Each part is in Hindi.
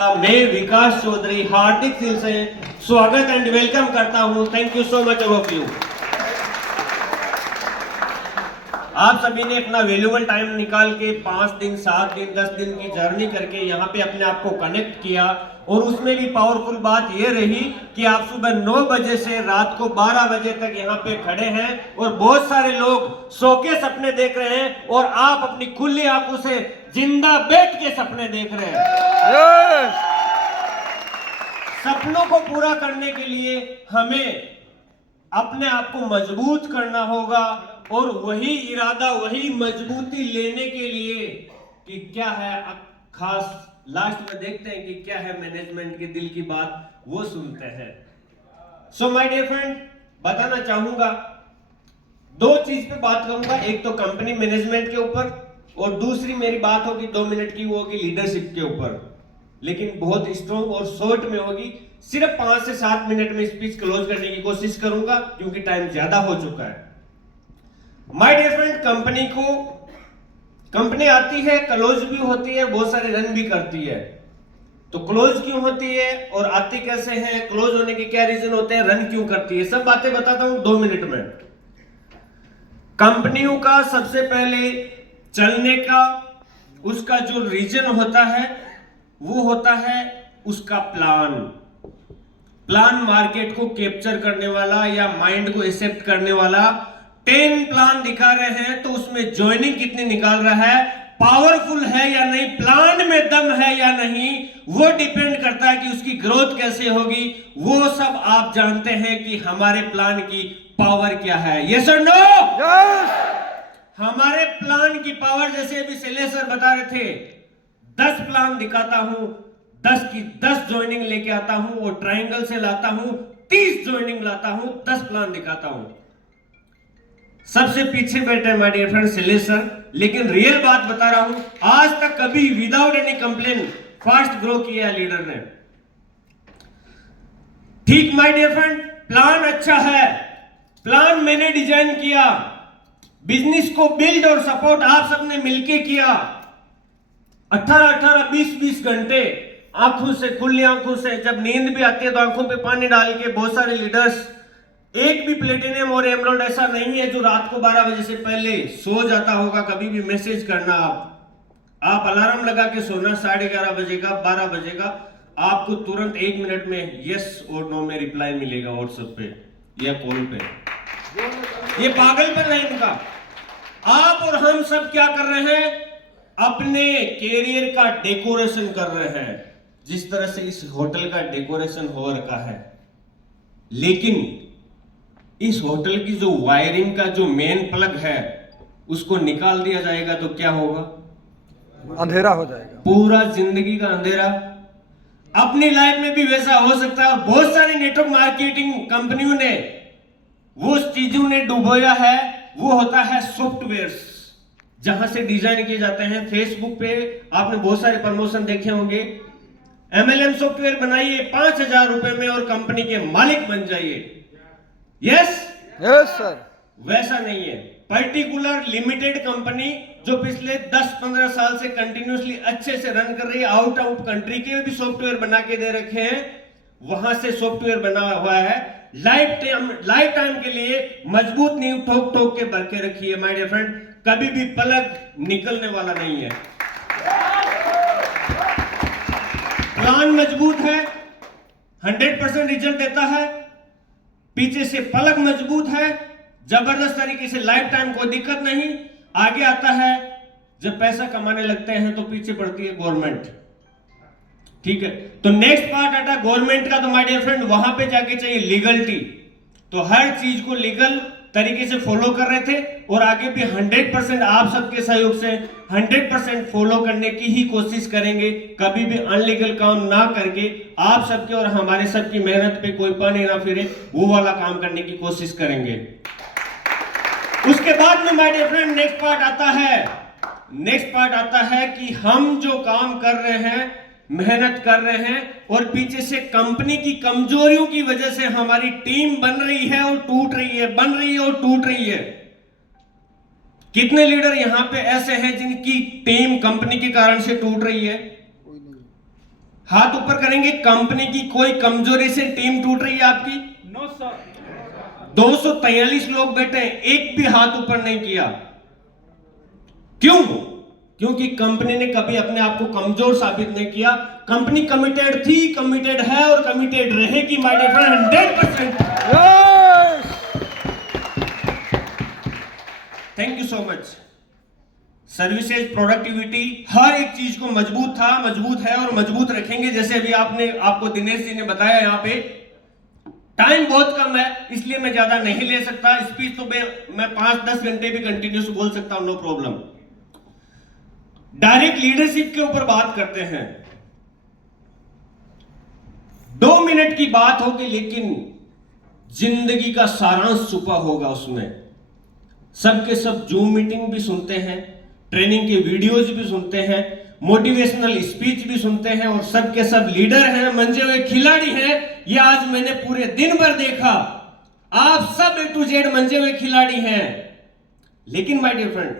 मैं विकास चौधरी हार्दिक दिल से स्वागत एंड वेलकम करता हूं। Thank you so much of you. आप सभी ने अपना वैल्यूएबल टाइम निकाल के 5 दिन 7 दिन 10 दिन की जर्नी करके यहाँ पे अपने आप को कनेक्ट किया, और उसमें भी पावरफुल बात ये रही कि आप सुबह 9 बजे से रात को 12 बजे तक यहाँ पे खड़े हैं और बहुत सारे लोग सो के सपने देख रहे हैं, और आप अपनी खुली आंखों से जिंदा बैठ के सपने देख रहे हैं। सपनों को पूरा करने के लिए हमें अपने आप को मजबूत करना होगा, और वही इरादा वही मजबूती लेने के लिए कि क्या है खास लास्ट में देखते हैं कि क्या है मैनेजमेंट के दिल की बात, वो सुनते हैं। सो माय डियर फ्रेंड, बताना चाहूंगा 2 चीज पे बात करूंगा। एक तो कंपनी मैनेजमेंट के ऊपर, और दूसरी मेरी बात होगी 2 मिनट की, वो होगी लीडरशिप के ऊपर, लेकिन बहुत स्ट्रॉन्ग और शॉर्ट में होगी। सिर्फ 5 से 7 मिनट में स्पीच क्लोज करने की कोशिश करूंगा क्योंकि टाइम ज्यादा हो चुका है। माय डियर फ्रेंड, कंपनी आती है, क्लोज भी होती है, बहुत सारे रन भी करती है। तो क्लोज क्यों होती है और आती कैसे है, क्लोज होने के क्या रीजन होते हैं, रन क्यों करती है, सब बातें बताता हूं 2 मिनट में। कंपनियों का सबसे पहले चलने का उसका जो रीजन होता है वो होता है उसका प्लान मार्केट को कैप्चर करने वाला या माइंड को एक्सेप्ट करने वाला। 10 प्लान दिखा रहे हैं तो उसमें ज्वाइनिंग कितनी निकाल रहा है, पावरफुल है या नहीं, प्लान में दम है या नहीं, वो डिपेंड करता है कि उसकी ग्रोथ कैसे होगी। वो सब आप जानते हैं कि हमारे प्लान की पावर क्या है। यस और नो? यस। हमारे प्लान की पावर, जैसे अभी शैलेश सर बता रहे थे, 10 प्लान दिखाता हूं, 10 की 10 ज्वाइनिंग लेके आता हूं, और ट्रायंगल से लाता हूं 30 ज्वाइनिंग लाता हूं, 10 प्लान दिखाता हूं। सबसे पीछे बैठे my dear friend Shailesh sir, लेकिन रियल बात बता रहा हूं, आज तक कभी without any complain fast grow किया लीडर ने। ठीक माय डियर फ्रेंड, प्लान अच्छा है, प्लान मैंने डिजाइन किया, बिजनेस को बिल्ड और सपोर्ट आप सबने मिलके किया। 18 20 घंटे आंखों से, खुली आंखों से, जब नींद भी आती है तो आंखों पे पानी डाल के बहुत सारे लीडर्स, एक भी प्लेटिनियम और एमराल्ड ऐसा नहीं है जो रात को 12 बजे से पहले सो जाता होगा। कभी भी मैसेज करना, आप अलार्म लगा के सोना, 11:30 बजेगा 12 बजेगा, आपको तुरंत 1 मिनट में यस और नो में रिप्लाई मिलेगा व्हाट्सएप पे या कॉल पे। ये पागलपन है इनका। आप और हम सब क्या कर रहे हैं, अपने कैरियर का डेकोरेशन कर रहे हैं, जिस तरह से इस होटल का डेकोरेशन हो रखा है। लेकिन इस होटल की जो वायरिंग का जो मेन प्लग है उसको निकाल दिया जाएगा तो क्या होगा, अंधेरा हो जाएगा, पूरा जिंदगी का अंधेरा। अपनी लाइफ में भी वैसा हो सकता है, और बहुत सारी नेटवर्क मार्केटिंग कंपनियों ने वो चीजों ने डुबोया है। वो होता है सॉफ्टवेयर्स, जहां से डिजाइन किए जाते हैं। फेसबुक पे आपने बहुत सारे प्रमोशन देखे होंगे, MLM सॉफ्टवेयर बनाइए 5,000 रुपए में और कंपनी के मालिक बन जाइए। Yes yes sir. वैसा नहीं है। पर्टिकुलर लिमिटेड कंपनी जो पिछले 10-15 साल से कंटिन्यूअसली अच्छे से रन कर रही है, आउट ऑफ कंट्री के भी सॉफ्टवेयर बना के दे रखे हैं, वहां से सॉफ्टवेयर बना हुआ है। लाइफ टाइम के लिए मजबूत नींव ठोक ठोक के भर के रखी है माय डियर फ्रेंड, कभी भी पलक निकलने वाला नहीं है। प्लान मजबूत है, 100% रिजल्ट देता है, पीछे से पलक मजबूत है, जबरदस्त तरीके से लाइफ टाइम कोई दिक्कत नहीं। आगे आता है जब पैसा कमाने लगते हैं तो पीछे पड़ती है गवर्नमेंट। ठीक है, तो नेक्स्ट पार्ट आता है गवर्नमेंट का। तो माय डियर फ्रेंड, वहां पे जाके चाहिए लीगलिटी। तो हर चीज को लीगल तरीके से फॉलो कर रहे थे, और आगे भी 100% आप सबके सहयोग से 100% फॉलो करने की ही कोशिश करेंगे। कभी भी अनलीगल काम ना करके आप सबके और हमारे सबकी मेहनत पे कोई पानी ना फिरे, वो वाला काम करने की कोशिश करेंगे। उसके बाद में my dear friend next part आता है कि हम जो काम कर रहे हैं, मेहनत कर रहे हैं, और पीछे से कंपनी की कमजोरियों की वजह से हमारी टीम बन रही है और टूट रही है, बन रही है और टूट रही है। कितने लीडर यहां पे ऐसे हैं जिनकी टीम कंपनी के कारण से टूट रही है? हाथ ऊपर करेंगे। कंपनी की कोई कमजोरी से टीम टूट रही है आपकी? No sir. 243 लोग बैठे हैं, एक भी हाथ ऊपर नहीं किया। क्यों? क्योंकि कंपनी ने कभी अपने आप को कमजोर साबित नहीं किया। कंपनी कमिटेड थी, कमिटेड है और कमिटेड रहेगी my dear friend 100%। Yes. Thank you so much. Services, productivity, हर एक चीज को मजबूत था, मजबूत है और मजबूत रखेंगे। जैसे अभी आपको दिनेश जी ने बताया, यहाँ पे टाइम बहुत कम है इसलिए मैं ज्यादा नहीं ले सकता। स्पीच तो मैं 5-10 घंटे भी कंटिन्यूस बोल सकता हूं, नो प्रॉब्लम। डायरेक्ट लीडरशिप के ऊपर बात करते हैं। 2 मिनट की बात होगी लेकिन जिंदगी का सारांश छुपा होगा उसमें। सबके सब जूम मीटिंग भी सुनते हैं, ट्रेनिंग के वीडियोज भी सुनते हैं, मोटिवेशनल स्पीच भी सुनते हैं और सबके सब लीडर हैं, मंजे हुए खिलाड़ी हैं। ये आज मैंने पूरे दिन भर देखा, आप सब A to Z मंजे हुए खिलाड़ी हैं। लेकिन my dear friend,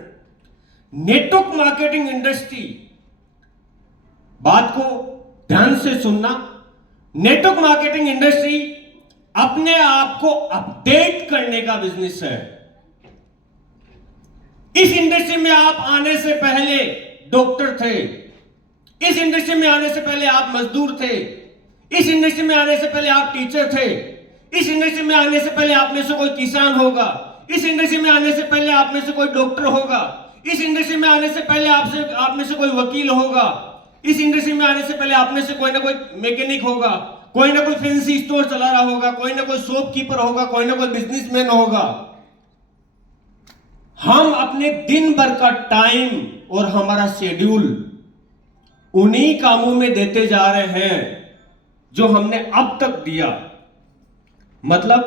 network marketing industry, बात को ध्यान से सुनना, नेटवर्क मार्केटिंग इंडस्ट्री अपने आप को अपडेट करने का बिजनेस है। इस इंडस्ट्री में आप आने से पहले डॉक्टर थे, इस इंडस्ट्री में आने से पहले आप मजदूर थे, इस इंडस्ट्री में आने से पहले आप टीचर थे, इस इंडस्ट्री में आने से पहले आप में से कोई किसान होगा, इस इंडस्ट्री में आने से पहले आप में से कोई डॉक्टर होगा, इस इंडस्ट्री में आने से पहले आप में से कोई वकील होगा, इस इंडस्ट्री में आने से पहले आप में से कोई ना कोई मैकेनिक होगा, कोई ना कोई फैंसी स्टोर चला रहा होगा, कोई ना कोई शॉपकीपर होगा, कोई ना कोई बिजनेसमैन होगा। हम अपने दिन भर का टाइम और हमारा शेड्यूल उन्हीं कामों में देते जा रहे हैं जो हमने अब तक दिया। मतलब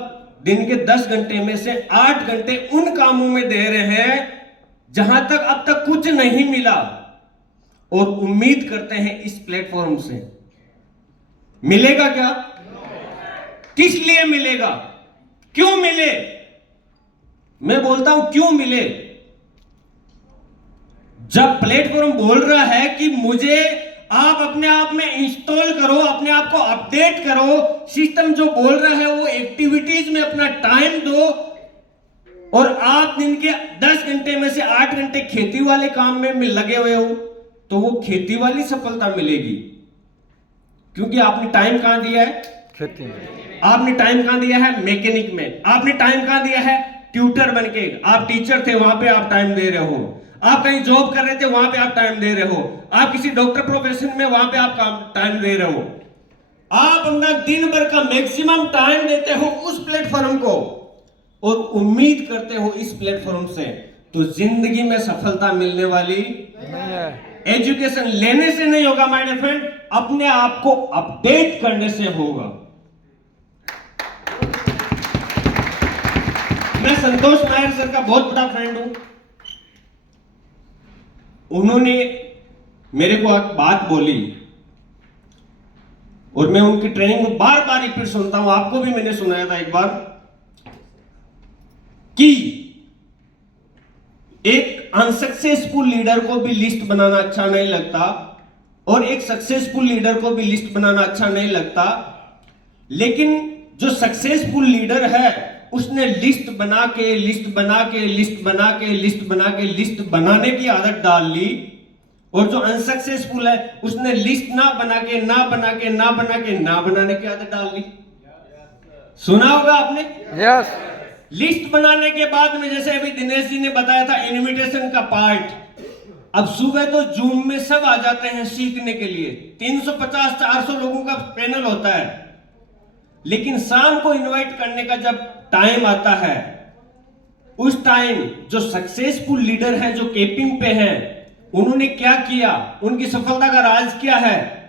दिन के 10 घंटे में से 8 घंटे उन कामों में दे रहे हैं जहां तक अब तक कुछ नहीं मिला, और उम्मीद करते हैं इस प्लेटफॉर्म से मिलेगा क्या? किस लिए मिलेगा? क्यों मिले? मैं बोलता हूं क्यों मिले। जब प्लेटफॉर्म बोल रहा है कि मुझे आप अपने आप में इंस्टॉल करो, अपने आप को अपडेट करो, सिस्टम जो बोल रहा है वो एक्टिविटीज में अपना टाइम दो, और आप दिन के 10 घंटे में से 8 घंटे खेती वाले काम में लगे हुए हो, तो वो खेती वाली सफलता मिलेगी। क्योंकि आपने टाइम कहां दिया है? खेती में। आपने टाइम कहां दिया है? मैकेनिक में। आपने टाइम कहां दिया है? ट्यूटर बनके। आप टीचर थे, वहां पे आप टाइम दे रहे हो। आप कहीं जॉब कर रहे थे, वहां पे आप टाइम दे रहे हो। आप किसी डॉक्टर प्रोफेशन में, वहां पे आप टाइम दे रहे हो। आप अपना दिन भर का मैक्सिमम टाइम देते हो उस प्लेटफॉर्म को और उम्मीद करते हो इस प्लेटफॉर्म से, तो जिंदगी में सफलता मिलने वाली नहीं है। एजुकेशन लेने से नहीं होगा माय डियर फ्रेंड, अपने आप को अपडेट करने से होगा। मैं संतोष नायर सर का बहुत बड़ा फ्रेंड हूं। उन्होंने मेरे को एक बात बोली और मैं उनकी ट्रेनिंग को बार बार रिपीट सुनता हूं, आपको भी मैंने सुनाया था एक बार, कि एक अनसक्सेसफुल लीडर को भी लिस्ट बनाना अच्छा नहीं लगता और एक सक्सेसफुल लीडर को भी लिस्ट बनाना अच्छा नहीं लगता, लेकिन जो सक्सेसफुल लीडर है उसने लिस्ट बना के लिस्ट बना के लिस्ट बना के लिस्ट बना के लिस्ट बनाने की आदत डाल ली, और जो अनसक्सेसफुल है उसने लिस्ट ना बना के ना बना के ना बना के ना बनाने की आदत डाल ली। सुना होगा आपने? यस। लिस्ट बनाने के बाद में, जैसे अभी दिनेश जी ने बताया था इनविटेशन का पार्ट, अब सुबह तो जूम में सब आ जाते हैं सीखने के लिए, 350-400 लोगों का पैनल होता है, लेकिन शाम को इनवाइट करने का जब टाइम आता है, उस टाइम जो सक्सेसफुल लीडर हैं, जो केपिंग पे हैं, उन्होंने क्या किया? उनकी सफलता का राज क्या है?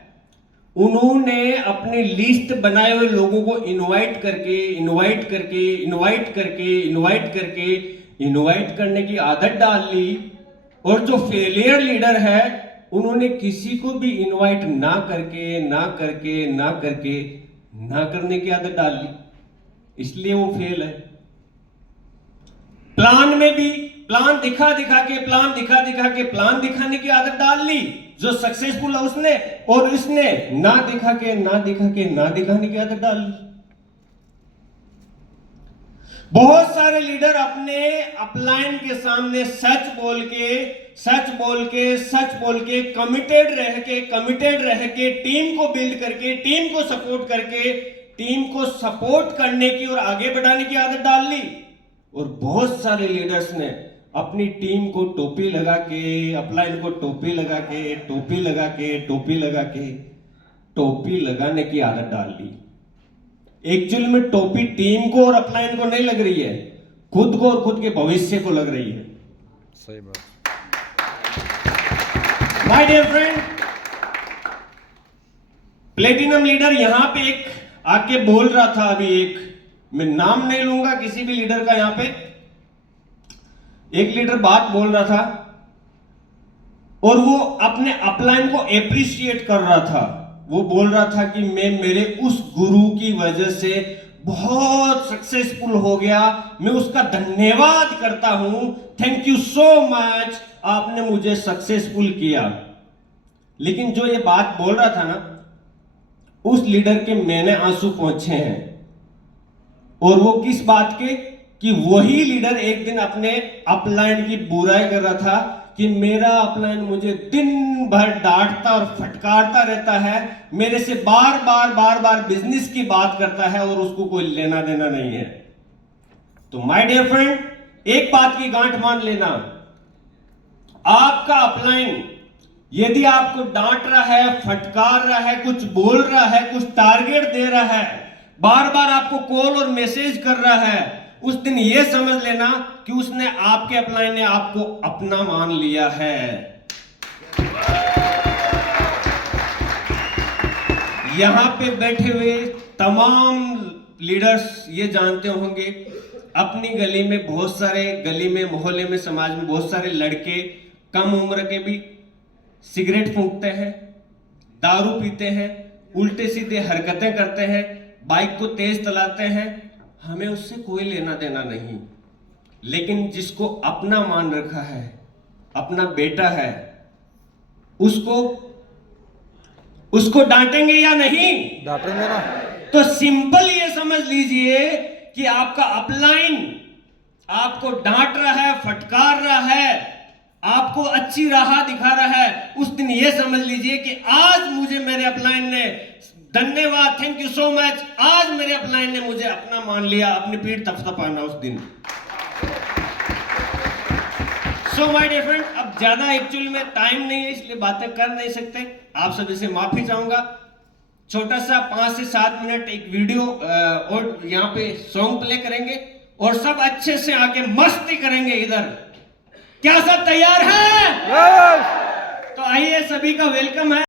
उन्होंने अपनी लिस्ट बनाए हुए लोगों को इनवाइट करके इनवाइट करके इनवाइट करके इनवाइट करके इनवाइट करने की आदत डाल ली। और जो फेलियर लीडर है, उन्होंने किसी को भी इनवाइट ना करके ना करके ना करके ना करने की आदत डाल ली, इसलिए वो फेल है। प्लान में भी प्लान दिखा दिखा के प्लान दिखाने की आदत डाल ली। जो सक्सेसफुल है उसने, और इसने ना दिखाने की आदत डाल ली। बहुत सारे लीडर अपने अपलाइन के सामने सच बोल के कमिटेड रह के टीम को बिल्ड करके, टीम को सपोर्ट करने की और आगे बढ़ाने की आदत डाल ली। और बहुत सारे लीडर्स ने अपनी टीम को टोपी लगा के, अपलाइन को टोपी लगाने की आदत डाल ली। एक्चुअली में टोपी टीम को और अपलाइन को नहीं लग रही है, खुद को और खुद के भविष्य को लग रही है। सही बात। My dear friend, platinum leader यहां पे एक आके बोल रहा था अभी, मैं नाम नहीं लूंगा किसी भी लीडर का, यहां पे एक लीडर बात बोल रहा था और वो अपने अपलाइन को एप्रिशिएट कर रहा था। वो बोल रहा था कि मैं मेरे उस गुरु की वजह से बहुत सक्सेसफुल हो गया, मैं उसका धन्यवाद करता हूं, थैंक यू सो मच, आपने मुझे सक्सेसफुल किया। लेकिन जो ये बात बोल रहा था ना, उस लीडर के मैंने आंसू पहुंचे हैं। और वो किस बात के, कि वही लीडर एक दिन अपने अपलाइन की बुराई कर रहा था कि मेरा अपलाइन मुझे दिन भर डांटता और फटकारता रहता है, मेरे से बार बार बिजनेस की बात करता है और उसको कोई लेना देना नहीं है। तो माय डियर फ्रेंड, एक बात की गांठ मान लेना, आपका अपलाइन यदि आपको डांट रहा है, फटकार रहा है, कुछ बोल रहा है, कुछ टारगेट दे रहा है, बार बार आपको कॉल और मैसेज कर रहा है, उस दिन यह समझ लेना कि उसने, आपके अपलाइन ने आपको अपना मान लिया है। यहां पे बैठे हुए तमाम लीडर्स ये जानते होंगे, अपनी गली में बहुत सारे, गली में, मोहल्ले में, समाज में बहुत सारे लड़के कम उम्र के भी सिगरेट फूंकते हैं, दारू पीते हैं, उल्टे सीधे हरकतें करते हैं, बाइक को तेज चलाते हैं। हमें उससे कोई लेना देना नहीं, लेकिन जिसको अपना मान रखा है, अपना बेटा है, उसको डांटेंगे या नहीं? डांटेंगे ना। तो सिंपल ये समझ लीजिए कि आपका अपलाइन आपको डांट रहा है, फटकार रहा है, आपको अच्छी राह दिखा रहा है, उस दिन ये समझ लीजिए कि आज मुझे मेरे अपलाइन ने धन्यवाद, थैंक यू सो मच, आज मेरे अपलाइन ने मुझे अपना मान लिया, अपनी पीठ थपथपाना उस दिन। सो माय डियर फ्रेंड, अब ज्यादा एक्चुअली में टाइम नहीं है, इसलिए बातें कर नहीं सकते, आप सभी से माफी चाहूंगा। छोटा सा 5 से 7 मिनट एक वीडियो और यहाँ पे सॉन्ग प्ले करेंगे और सब अच्छे से आके मस्ती करेंगे इधर। क्या सब तैयार है? यस। तो आइए, सभी का वेलकम है।